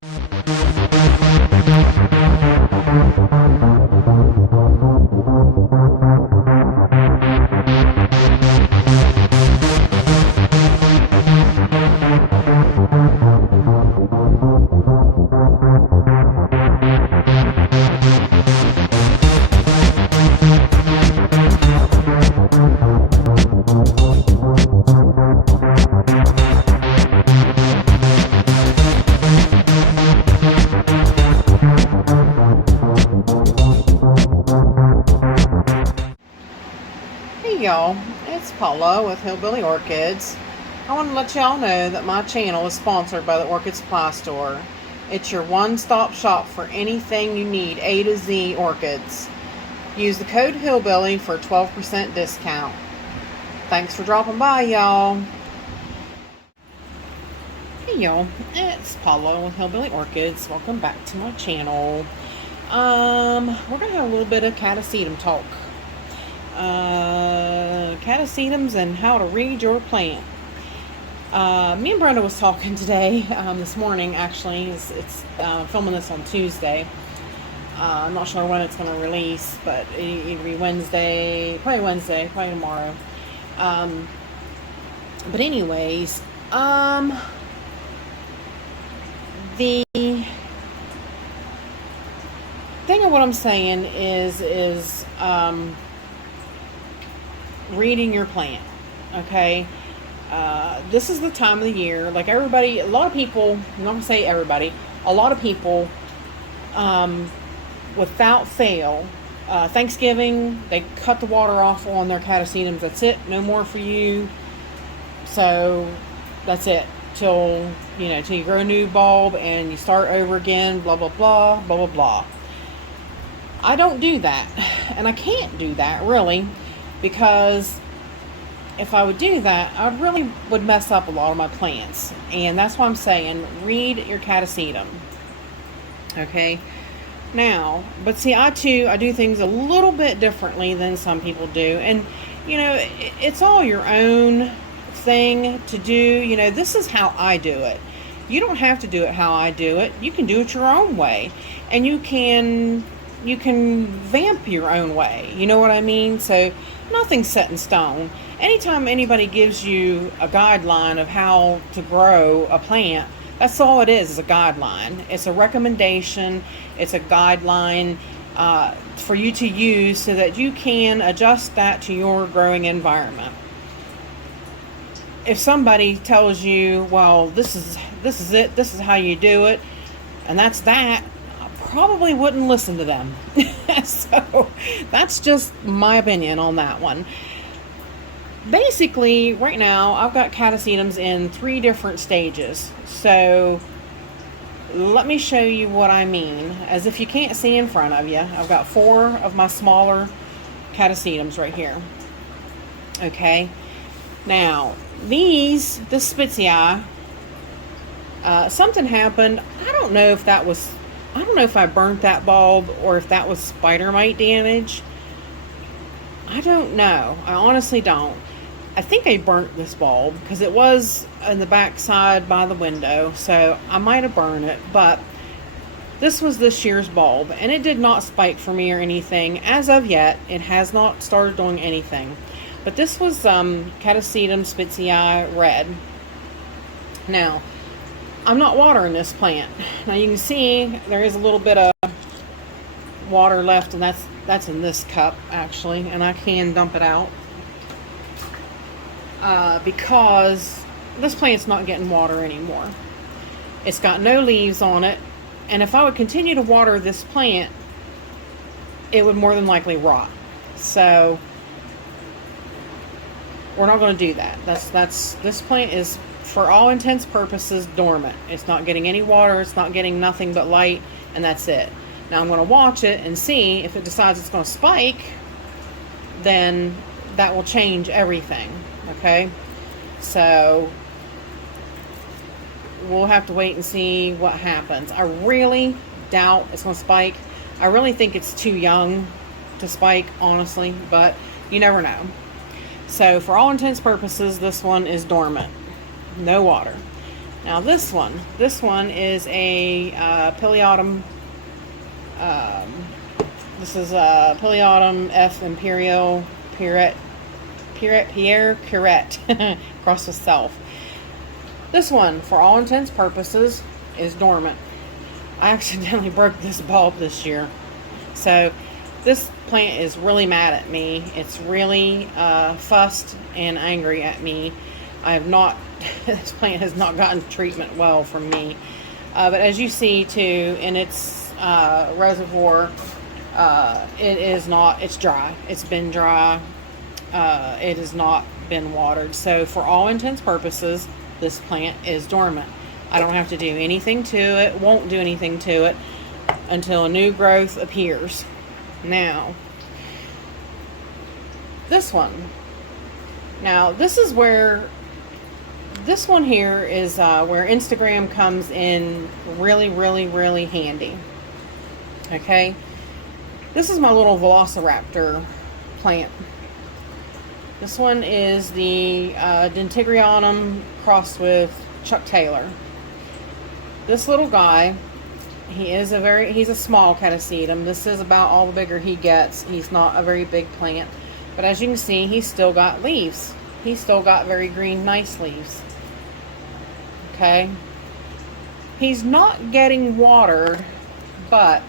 Hey y'all, it's Paula with Hillbilly Orchids. I want to let y'all know that my channel is sponsored by the Orchid Supply Store. It's your one-stop shop for anything you need A to Z orchids. Use the code Hillbilly for a 12% discount. Thanks for dropping by, y'all. Hey y'all, it's Paula with Hillbilly Orchids. Welcome back to my channel. We're gonna have a little bit of Catasetum talk. Catasetums and how to read your plant. Me and Brenda was talking today, this morning actually. It's filming this on Tuesday. I'm not sure when it's going to release, but it'll be Wednesday, probably tomorrow. But anyways, the thing of what I'm saying is reading your plant, okay? This is the time of the year, like everybody, a lot of people, I'm not gonna say everybody, a lot of people, without fail, Thanksgiving, they cut the water off on their catasetums. That's it, no more for you. So that's it till you grow a new bulb and you start over again, blah blah blah blah blah blah. I don't do that, and I can't do that really, because if I would do that, I really would mess up a lot of my plants. And that's why I'm saying, read your Catasetum. Okay? Now, but see, I do things a little bit differently than some people do. And, it's all your own thing to do. This is how I do it. You don't have to do it how I do it. You can do it your own way. And you can vamp your own way. You know what I mean? So, nothing's set in stone. Anytime anybody gives you a guideline of how to grow a plant, that's all it is a guideline. It's a recommendation. It's a guideline for you to use so that you can adjust that to your growing environment. If somebody tells you, well, this is it, this is how you do it, and that's that, I probably wouldn't listen to them. So that's just my opinion on that one. Basically, right now, I've got Catasetums in 3 different stages. So, let me show you what I mean. As if you can't see in front of you, I've got 4 of my smaller Catasetums right here. Okay? Now, this Spitzii, something happened. I don't know if I burnt that bulb or if that was spider mite damage. I don't know. I honestly don't. I think I burnt this bulb because it was in the back side by the window, so I might have burned it, but this was this year's bulb, and it did not spike for me or anything. As of yet, it has not started doing anything. But this was Catasetum Spitzii Red. Now, I'm not watering this plant. Now you can see there is a little bit of water left, and that's in this cup actually, and I can dump it out because this plant's not getting water anymore. It's got no leaves on it, and if I would continue to water this plant, it would more than likely rot. So we're not going to do that. This plant is, for all intents purposes, dormant. It's not getting any water, it's not getting nothing but light, and that's it. Now I'm going to watch it and see if it decides it's going to spike, then that will change everything, okay? So we'll have to wait and see what happens. I really doubt it's going to spike. I really think it's too young to spike, honestly, but you never know. So for all intents purposes, this one is dormant. No water. Now this one is a Pileatum. This is a Pileatum F Imperial Pierre Curette across the South. This one, for all intents purposes, is dormant. I accidentally broke this bulb this year, so this plant is really mad at me. It's really fussed and angry at me. I have not. This plant has not gotten treatment well from me. But as you see too, in its reservoir, it is not. It's dry. It's been dry. It has not been watered. So for all intents purposes, this plant is dormant. I don't have to do anything to it. Won't do anything to it until a new growth appears. Now, this one. Now, this is where. This one here is where Instagram comes in really, really, really handy. Okay. This is my little Velociraptor plant. This one is the Dentigrianum crossed with Chuck Taylor. This little guy, he's a small Catasetum. This is about all the bigger he gets. He's not a very big plant. But as you can see, he's still got leaves. He's still got very green, nice leaves. Okay. He's not getting watered, but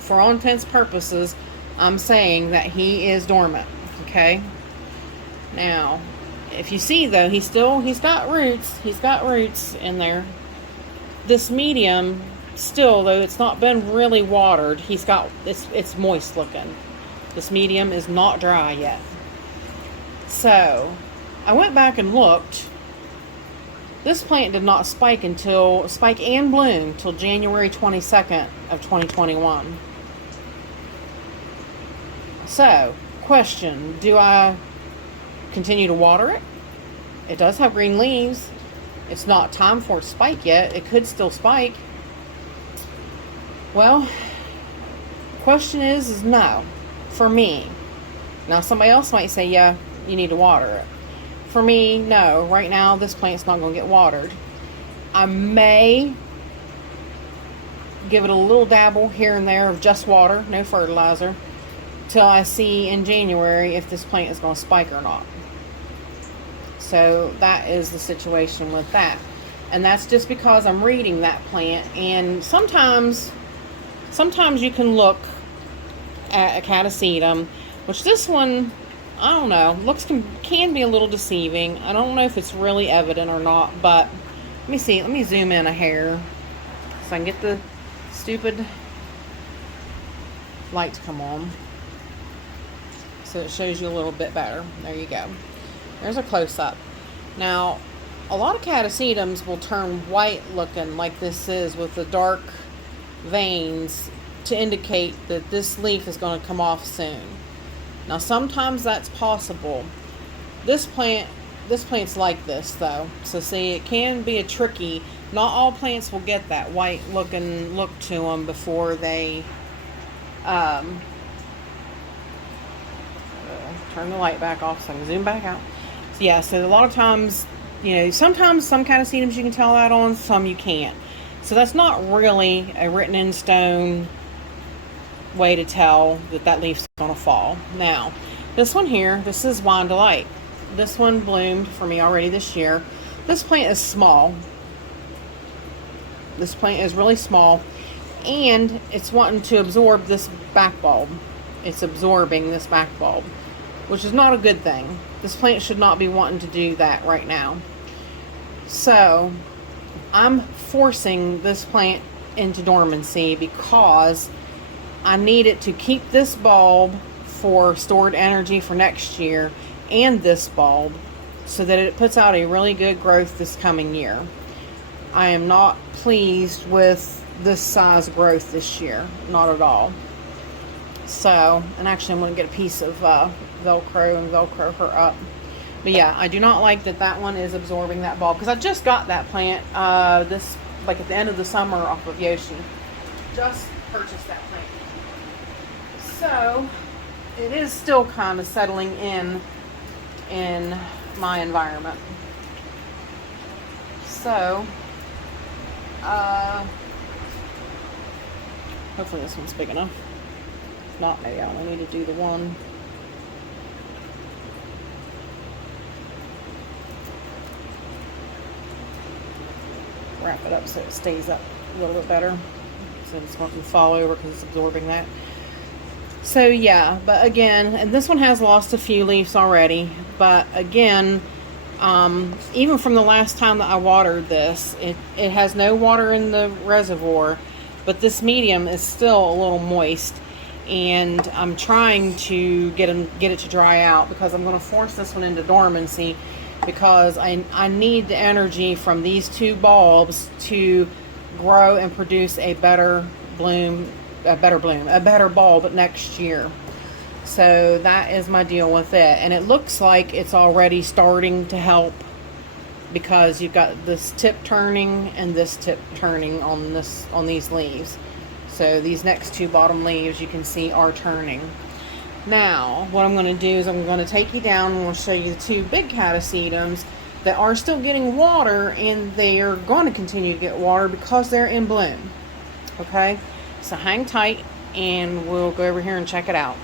for all intents and purposes, I'm saying that he is dormant. Okay. Now, if you see though, he's got roots. He's got roots in there. This medium, still though it's not been really watered, it's moist looking. This medium is not dry yet. So, I went back and looked. This plant did not spike and bloom till January 22nd of 2021. So, question, do I continue to water it? It does have green leaves. It's not time for it to spike yet. It could still spike. Well, question is no, for me. Now, somebody else might say, yeah, you need to water it. For me, no. Right now, this plant's not going to get watered. I may give it a little dabble here and there of just water, no fertilizer, till I see in January if this plant is going to spike or not. So that is the situation with that. And that's just because I'm reading that plant. And sometimes you can look at a Catasetum, which this one, I don't know, can be a little deceiving. I don't know if it's really evident or not, but let me see. Let me zoom in a hair so I can get the stupid light to come on, so it shows you a little bit better. There you go. There's a close-up. Now, a lot of Catasetums will turn white looking like this is, with the dark veins, to indicate that this leaf is going to come off soon. Now, sometimes that's possible. This plant's like this though. So see, it can be a tricky. Not all plants will get that white looking look to them before they turn the light back off so I can zoom back out. So yeah, so a lot of times, sometimes some Catasetums you can tell that on, some you can't. So that's not really a written in stone way to tell that leaf's gonna fall. Now, this one here, this is Wine Delight. This one bloomed for me already this year. This plant is small. This plant is really small, and it's wanting to absorb this back bulb. It's absorbing this back bulb, which is not a good thing. This plant should not be wanting to do that right now. So, I'm forcing this plant into dormancy because I need it to keep this bulb for stored energy for next year, and this bulb, so that it puts out a really good growth this coming year. I am not pleased with this size growth this year, not at all. So, and actually I'm going to get a piece of Velcro and Velcro her up. But yeah, I do not like that one is absorbing that bulb, because I just got that plant at the end of the summer off of Yoshi. Just purchased that plant. So, it is still kind of settling in my environment. So, hopefully this one's big enough. If not, maybe I only need to do the one. Wrap it up so it stays up a little bit better, so it's not going to fall over because it's absorbing that. So yeah, but again, and this one has lost a few leaves already, but again, even from the last time that I watered this, it has no water in the reservoir, but this medium is still a little moist, and I'm trying to get it to dry out, because I'm going to force this one into dormancy, because I need the energy from these two bulbs to grow and produce a better bulb next year. So that is my deal with it, and it looks like it's already starting to help, because you've got this tip turning and this tip turning on these leaves. So these next two bottom leaves, you can see, are turning. Now, what I'm going to do is I'm going to take you down and we'll show you the two big Catasetums that are still getting water, and they are going to continue to get water because they're in bloom. Okay, so hang tight and we'll go over here and check it out.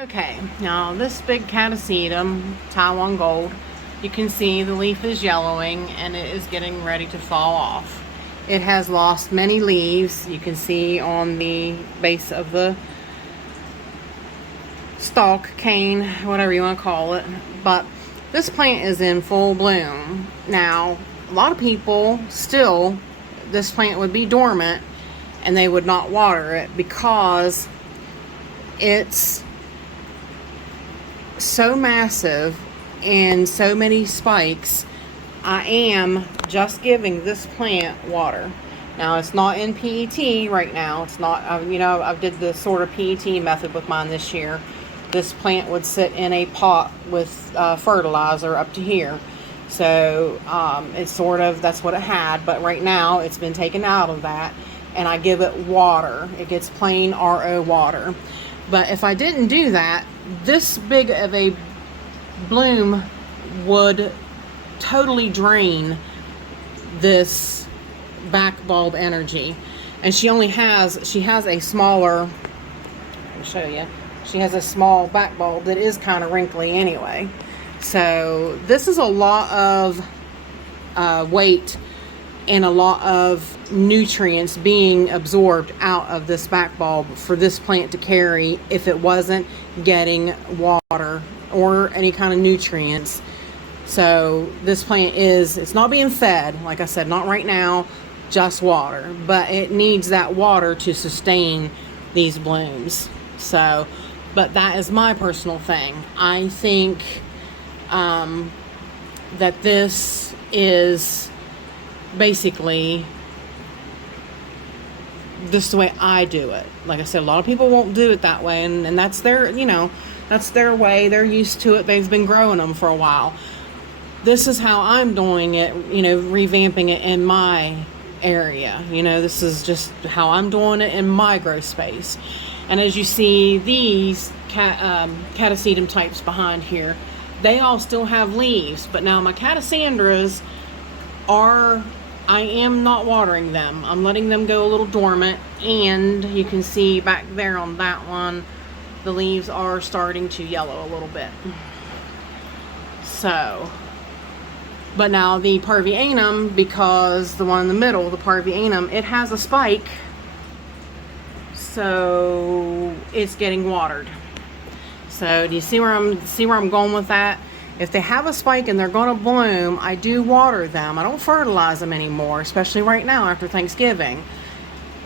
Okay, now this big Catasetum, Taiwan Gold, you can see the leaf is yellowing and it is getting ready to fall off. It has lost many leaves. You can see on the base of the stalk, cane, whatever you want to call it, but this plant is in full bloom. Now, a lot of people still, this plant would be dormant and they would not water it because it's so massive and so many spikes. I am just giving this plant water. Now, it's not in PET right now. It's not, I did the sort of PET method with mine this year. This plant would sit in a pot with fertilizer up to here. So it's sort of, that's what it had, but right now it's been taken out of that, and I give it water. It gets plain RO water. But if I didn't do that, this big of a bloom would totally drain this back bulb energy. And she has a smaller, I'll show you. She has a small back bulb that is kind of wrinkly anyway. So this is a lot of weight and a lot of nutrients being absorbed out of this back bulb for this plant to carry if it wasn't getting water or any kind of nutrients. So this plant it's not being fed, like I said, not right now, just water. But it needs that water to sustain these blooms. So, but that is my personal thing. I think that this is basically this is the way I do it. Like I said, a lot of people won't do it that way, and that's their, that's their way. They're used to it. They've been growing them for a while. This is how I'm doing it, revamping it in my area. This is just how I'm doing it in my grow space. And as you see, these Catasetum types behind here, they all still have leaves. But now my Catasandras I am not watering them. I'm letting them go a little dormant. And you can see back there on that one, the leaves are starting to yellow a little bit. So, but now the Parvianum, because the one in the middle, the Parvianum, it has a spike. So it's getting watered. So do you see where I'm going with that? If they have a spike and they're going to bloom, I do water them. I don't fertilize them anymore, especially right now after Thanksgiving.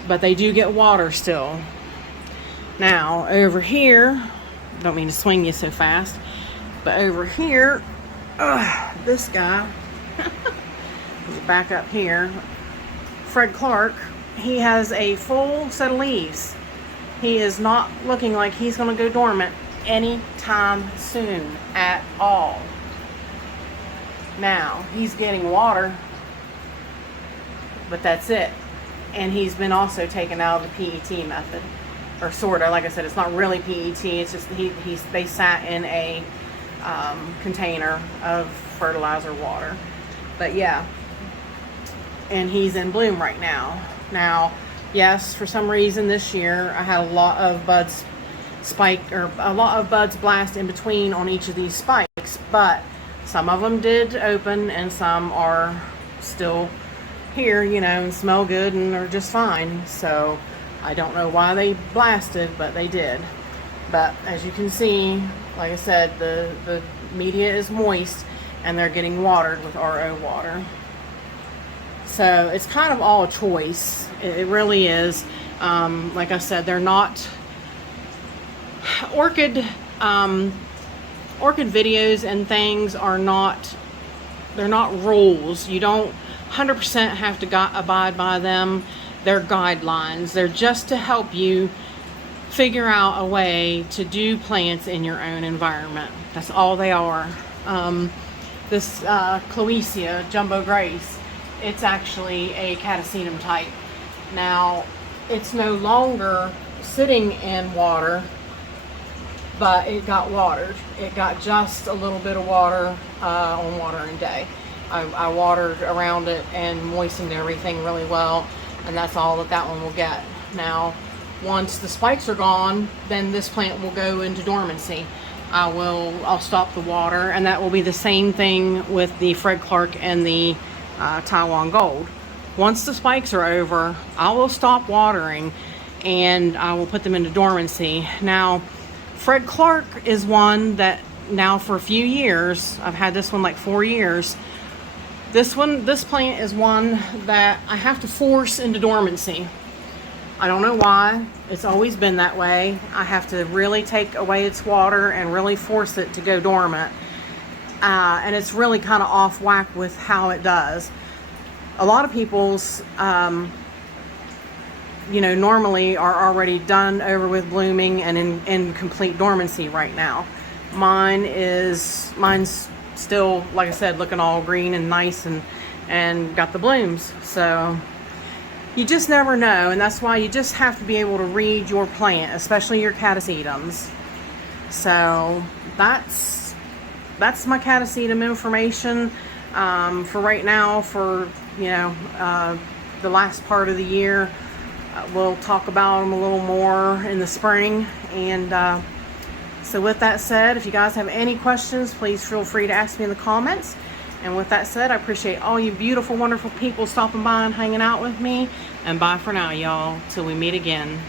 But they do get water still. Now over here, don't mean to swing you so fast, but over here, this guy, back up here, Fred Clark, he has a full set of leaves. He is not looking like he's going to go dormant anytime soon at all. Now, he's getting water, but that's it. And he's been also taken out of the PET method, or sort of. Like I said, it's not really PET. It's just they sat in a container of fertilizer water. But yeah, and he's in bloom right now. Now, yes, for some reason this year I had a lot of buds blast in between on each of these spikes, but some of them did open and some are still here, you know, and smell good and are just fine. So I don't know why they blasted, but they did. But as you can see, like I said, the media is moist and they're getting watered with RO water. So it's kind of all a choice. It really is. Like I said, they're not orchid videos and things are not, they're not rules. You don't 100% have to abide by them. They're guidelines. They're just to help you figure out a way to do plants in your own environment. That's all they are. This Cloecia Jumbo Grace, it's actually a Catasetum type. Now, it's no longer sitting in water, but it got watered. It got just a little bit of water on watering day. I watered around it and moistened everything really well, and that's all that one will get. Now, once the spikes are gone, then this plant will go into dormancy. I'll stop the water, and that will be the same thing with the Fred Clark and the Taiwan Gold. Once the spikes are over, I will stop watering and I will put them into dormancy. Now, Fred Clark is one that now for a few years, I've had this one like 4 years. This plant is one that I have to force into dormancy. I don't know why. It's always been that way. I have to really take away its water and really force it to go dormant. And it's really kind of off whack with how it does. A lot of people's, normally are already done over with blooming and in complete dormancy right now. Mine's still, like I said, looking all green and nice and got the blooms. So you just never know, and that's why you just have to be able to read your plant, especially your Catasetums. So that's my Catasetum information for right now. For the last part of the year, we'll talk about them a little more in the spring. And so with that said, if you guys have any questions, please feel free to ask me in the comments. And with that said, I appreciate all you beautiful, wonderful people stopping by and hanging out with me. And bye for now, y'all, till we meet again.